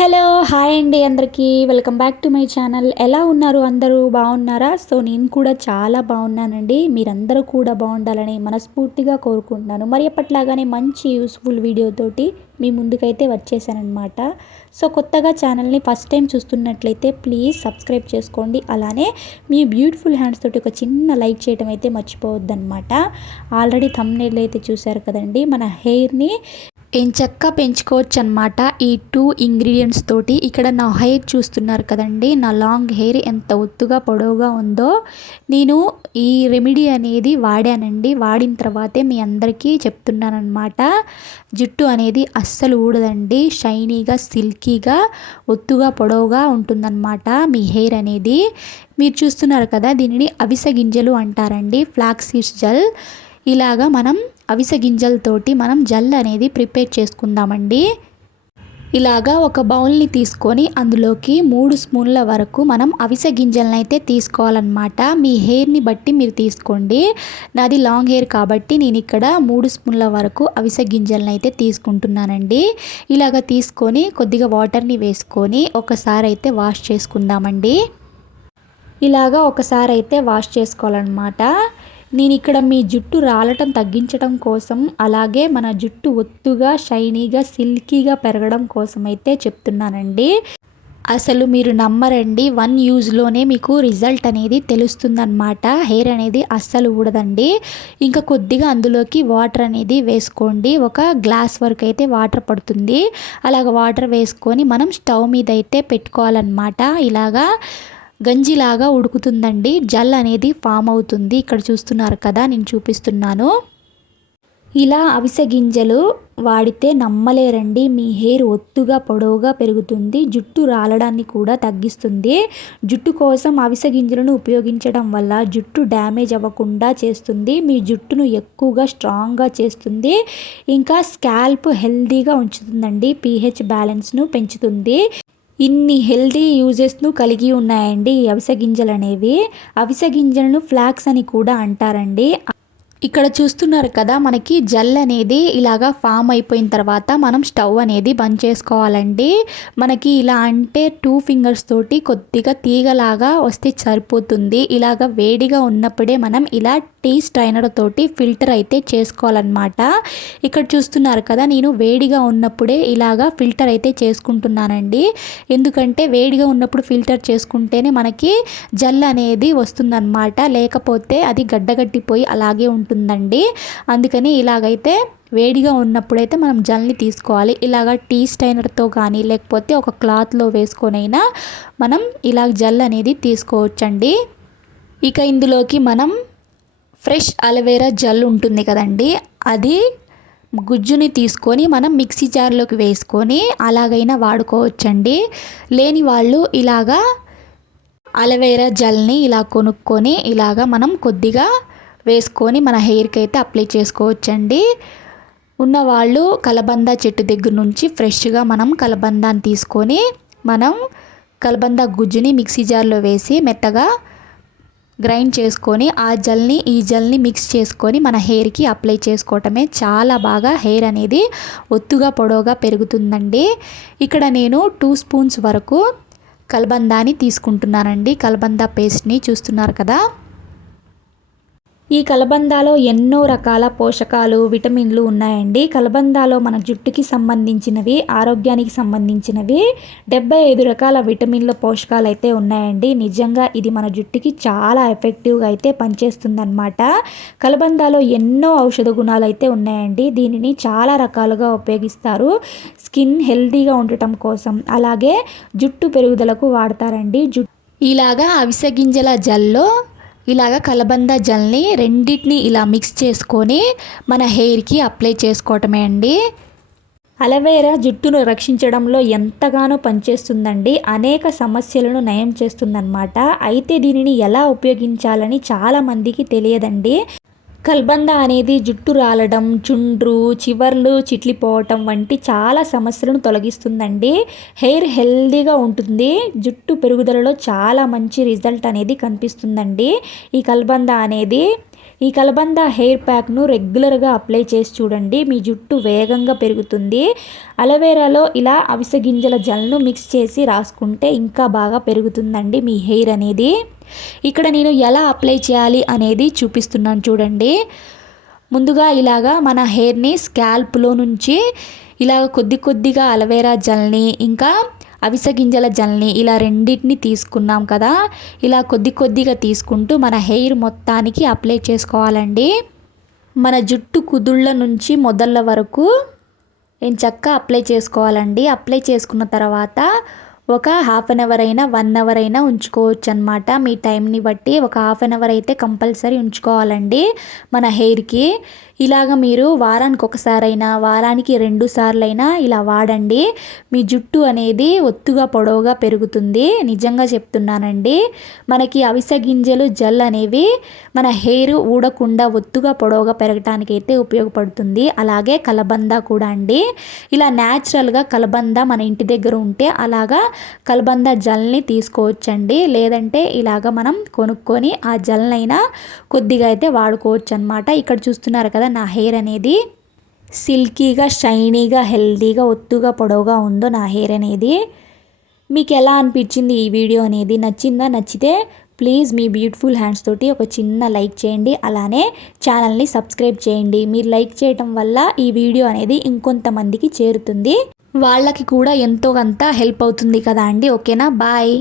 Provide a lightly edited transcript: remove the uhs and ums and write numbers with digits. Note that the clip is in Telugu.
హలో! హాయ్ అండి అందరికీ. Welcome back to my channel. ఎలా ఉన్నారు అందరూ? బాగున్నారా? నేను కూడా చాలా బాగున్నానండి. మీరందరూ కూడా బాగుండాలని మనస్ఫూర్తిగా కోరుకుంటున్నాను. మరి ఎప్పటిలాగానే మంచి యూస్‌ఫుల్ వీడియోతోటి మీ ముందుకైతే వచ్చేసాననమాట. కొత్తగా ఛానల్‌ని ఫస్ట్ టైం చూస్తున్నట్లయితే ప్లీజ్ సబ్స్క్రైబ్ చేసుకోండి. అలానే మీ బ్యూటిఫుల్ హ్యాండ్స్ తోటి ఒక చిన్న లైక్ చేయడం అయితే మర్చిపోవద్దనమాట. ఆల్రెడీ థంబ్‌నెయిల్ అయితే చూశారు కదండీ. మన హెయిర్‌ని ఎంచక్కా పెంచుకోవచ్చు అనమాట ఈ 2 ఇంగ్రీడియంట్స్ తోటి. ఇక్కడ నా హెయిర్ చూస్తున్నారు కదండి, నా లాంగ్ హెయిర్ ఎంత ఒత్తుగా పొడవుగా ఉందో. నేను ఈ రెమెడీ అనేది వాడానండి. వాడిన తర్వాతే మీ అందరికీ చెప్తున్నానమాట. జుట్టు అనేది అస్సలు ఊడదండి. షైనీగా, సిల్కీగా, ఒత్తుగా, పొడవుగా ఉంటుందన్నమాట మీ హెయిర్ అనేది. మీరు చూస్తున్నారు కదా, దీనిని అవిసె గింజలు అంటారండి, ఫ్లాక్స్ సీడ్స్ జెల్. ఇలాగా మనం అవిసె గింజలతోటి మనం జెల్ అనేది ప్రిపేర్ చేసుకుందామండి. ఇలాగా ఒక బౌల్ని తీసుకొని అందులోకి 3 స్పూన్ల వరకు మనం అవిసె గింజలను అయితే తీసుకోవాలన్నమాట. మీ హెయిర్ని బట్టి మీరు తీసుకోండి. నాది లాంగ్ హెయిర్ కాబట్టి నేను ఇక్కడ 3 స్పూన్ల వరకు అవిసె గింజలను అయితే తీసుకుంటున్నానండి. ఇలాగ తీసుకొని కొద్దిగా వాటర్ని వేసుకొని ఒకసారి అయితే వాష్ చేసుకుందామండి. ఇలాగా ఒకసారి అయితే వాష్ చేసుకోవాలన్నమాట. నేను ఇక్కడ మీ జుట్టు రాలటం తగ్గించడం కోసం, అలాగే మన జుట్టు ఒత్తుగా, షైనీగా, సిల్కీగా పెరగడం కోసం అయితే చెప్తున్నానండి. అసలు మీరు నమ్మరండి, 1 యూజ్లోనే మీకు రిజల్ట్ అనేది తెలుస్తుందన్నమాట. హెయిర్ అనేది అస్సలు ఊడదండి. ఇంకా కొద్దిగా అందులోకి వాటర్ అనేది వేసుకోండి. ఒక గ్లాస్ వరకు అయితే వాటర్ పడుతుంది. అలాగ వాటర్ వేసుకొని మనం స్టవ్ మీద అయితే పెట్టుకోవాలన్నమాట. ఇలాగా గంజిలాగా ఉడుకుతుందండి. జెల్ అనేది ఫామ్ అవుతుంది. ఇక్కడ చూస్తున్నారు కదా, నేను చూపిస్తున్నాను. ఇలా అవిసె గింజలు వాడితే నమ్మలేరండి, మీ హెయిర్ ఒత్తుగా పొడవుగా పెరుగుతుంది. జుట్టు రాలడాన్ని కూడా తగ్గిస్తుంది. జుట్టు కోసం అవిసె గింజలను ఉపయోగించడం వల్ల జుట్టు డ్యామేజ్ అవ్వకుండా చేస్తుంది. మీ జుట్టును ఎక్కువగా స్ట్రాంగ్గా చేస్తుంది. ఇంకా స్కాల్ప్ హెల్తీగా ఉంచుతుందండి. pH బ్యాలెన్స్ను పెంచుతుంది. ఇన్ని హెల్తీ యూజెస్ను కలిగి ఉన్నాయండి ఈ అవిసె గింజలు అనేవి. అవిసె గింజలను ఫ్లాక్స్ అని కూడా అంటారండి. ఇక్కడ చూస్తున్నారు కదా, మనకి జెల్ అనేది ఇలాగా ఫామ్ అయిపోయిన తర్వాత మనం స్టవ్ అనేది బంద్ చేసుకోవాలండి. మనకి ఇలా అంటే 2 ఫింగర్స్ తోటి కొద్దిగా తీగలాగా వస్తే సరిపోతుంది. ఇలాగ వేడిగా ఉన్నప్పుడే మనం ఇలా టీ స్ట్రైనర్ తోటి ఫిల్టర్ అయితే చేసుకోవాలన్నమాట. ఇక్కడ చూస్తున్నారు కదా, నేను వేడిగా ఉన్నప్పుడే ఇలాగా ఫిల్టర్ అయితే చేసుకుంటున్నానండి. ఎందుకంటే వేడిగా ఉన్నప్పుడు ఫిల్టర్ చేసుకుంటేనే మనకి జెల్ అనేది వస్తుందన్నమాట. లేకపోతే అది గడ్డగట్టిపోయి అలాగే ఉంటుందండి. అందుకని ఇలాగైతే వేడిగా ఉన్నప్పుడైతే మనం జెల్ని తీసుకోవాలి. ఇలాగ టీ స్ట్రైనర్తో కానీ లేకపోతే ఒక క్లాత్లో వేసుకొనైనా మనం ఇలా జెల్ అనేది తీసుకోవచ్చండి. ఇక ఇందులోకి మనం ఫ్రెష్ అలోవెరా జెల్ ఉంటుంది కదండి, అది గుజ్జుని తీసుకొని మనం మిక్సీ జార్లోకి వేసుకొని అలాగైనా వాడుకోవచ్చండి. లేని వాళ్ళు ఇలాగా అలోవెరా జెల్ని ఇలా కొనుక్కొని ఇలాగా మనం కొద్దిగా వేసుకొని మన హెయిర్కి అయితే అప్లై చేసుకోవచ్చండి. ఉన్నవాళ్ళు కలబంద చెట్టు దగ్గర నుంచి ఫ్రెష్గా మనం కలబందాన్ని తీసుకొని మనం కలబంద గుజ్జుని మిక్సీ జార్లో వేసి మెత్తగా గ్రైండ్ చేసుకొని ఈ జెల్ని మిక్స్ చేసుకొని మన హెయిర్కి అప్లై చేసుకోవటమే. చాలా బాగా హెయిర్ అనేది ఒత్తుగా పొడవుగా పెరుగుతుందండి. ఇక్కడ నేను 2 స్పూన్స్ వరకు కలబందాని తీసుకుంటున్నానండి. కలబంద పేస్ట్ని చూస్తున్నారు కదా. ఈ కలబందాలో ఎన్నో రకాల పోషకాలు, విటమిన్లు ఉన్నాయండి. కలబందాలో మన జుట్టుకి సంబంధించినవి, ఆరోగ్యానికి సంబంధించినవి 75 రకాల విటమిన్ల పోషకాలు అయితే ఉన్నాయండి. నిజంగా ఇది మన జుట్టుకి చాలా ఎఫెక్టివ్గా అయితే పనిచేస్తుందన్నమాట. కలబందాలో ఎన్నో ఔషధ గుణాలు అయితే ఉన్నాయండి. దీనిని చాలా రకాలుగా ఉపయోగిస్తారు. స్కిన్ హెల్తీగా ఉండటం కోసం, అలాగే జుట్టు పెరుగుదలకు వాడతారండి. ఇలాగా అవిసె గింజల జెల్లో ఇలాగ కలబంద జెల్ని రెండింటిని ఇలా మిక్స్ చేసుకొని మన హెయిర్కి అప్లై చేసుకోవటమే అండి. అలోవెరా జుట్టును రక్షించడంలో ఎంతగానో పనిచేస్తుందండి. అనేక సమస్యలను నయం చేస్తుందన్నమాట. అయితే దీనిని ఎలా ఉపయోగించాలని చాలామందికి తెలియదండి. కలబంద అనేది జుట్టు రాలడం, చుండ్రు, చివర్లు చిట్లిపోవటం వంటి చాలా సమస్యలను తొలగిస్తుందండి. హెయిర్ హెల్తీగా ఉంటుంది. జుట్టు పెరుగుదలలో చాలా మంచి రిజల్ట్ అనేది కనిపిస్తుందండి ఈ కలబంద అనేది. ఈ కలబంద హెయిర్ ప్యాక్ను రెగ్యులర్గా అప్లై చేసి చూడండి, మీ జుట్టు వేగంగా పెరుగుతుంది. అలోవెరాలో ఇలా అవిసె గింజల జెల్ను మిక్స్ చేసి రాసుకుంటే ఇంకా బాగా పెరుగుతుందండి మీ హెయిర్ అనేది. ఇక్కడ నేను ఎలా అప్లై చేయాలి అనేది చూపిస్తున్నాను చూడండి. ముందుగా ఇలాగా మన హెయిర్ని స్కాల్ప్లో నుంచి ఇలాగ కొద్దిగా అలోవెరా జెల్ని ఇంకా అవిసె గింజల జెల్ని ఇలా రెండింటిని తీసుకున్నాం కదా, ఇలా కొద్దిగా తీసుకుంటూ మన హెయిర్ మొత్తానికి అప్లై చేసుకోవాలండి. మన జుట్టు కుదుళ్ళ నుంచి మొదళ్ళ వరకు ఎంచక్కా అప్లై చేసుకోవాలండి. అప్లై చేసుకున్న తర్వాత ఒక హాఫ్ అన్ అవర్ అయినా 1 అవర్ అయినా ఉంచుకోవచ్చు అనమాట. మీ టైంని బట్టి ఒక హాఫ్ అన్ అవర్ అయితే కంపల్సరీ ఉంచుకోవాలండి మన హెయిర్కి. ఇలాగ మీరు వారానికి ఒకసారైనా వారానికి 2 సార్లైనా ఇలా వాడండి. మీ జుట్టు అనేది ఒత్తుగా పొడవుగా పెరుగుతుంది. నిజంగా చెప్తున్నానండి. మనకి అవిసె గింజలు జెల్ అనేవి మన హెయిర్ ఊడకుండా ఒత్తుగా పొడవుగా పెరగటానికి అయితే ఉపయోగపడుతుంది. అలాగే కలబంద కూడా అండి. ఇలా న్యాచురల్గా కలబంద మన ఇంటి దగ్గర ఉంటే అలాగా కలబంద జెల్ని తీసుకోవచ్చండి. లేదంటే ఇలాగ మనం కొనుక్కొని ఆ జెల్నైనా కొద్దిగా అయితే వాడుకోవచ్చు అనమాట. ఇక్కడ చూస్తున్నారు కదా నా హెయిర్ అనేది సిల్కీగా షైనీగా హెల్దీగా ఒత్తుగా పొడవుగా ఉందో నా హెయిర్ అనేది. మీకు ఎలా అనిపించింది ఈ వీడియో అనేది? నచ్చిందా? నచ్చితే ప్లీజ్ మీ బ్యూటిఫుల్ హ్యాండ్స్ తోటి ఒక చిన్న లైక్ చేయండి. అలానే ఛానల్ని సబ్స్క్రైబ్ చేయండి. మీరు లైక్ చేయటం వల్ల ఈ వీడియో అనేది ఇంకొంతమందికి చేరుతుంది, వాళ్ళకి కూడా ఎంతో కొంత హెల్ప్ అవుతుంది కదా అండి. ఓకేనా? బాయ్.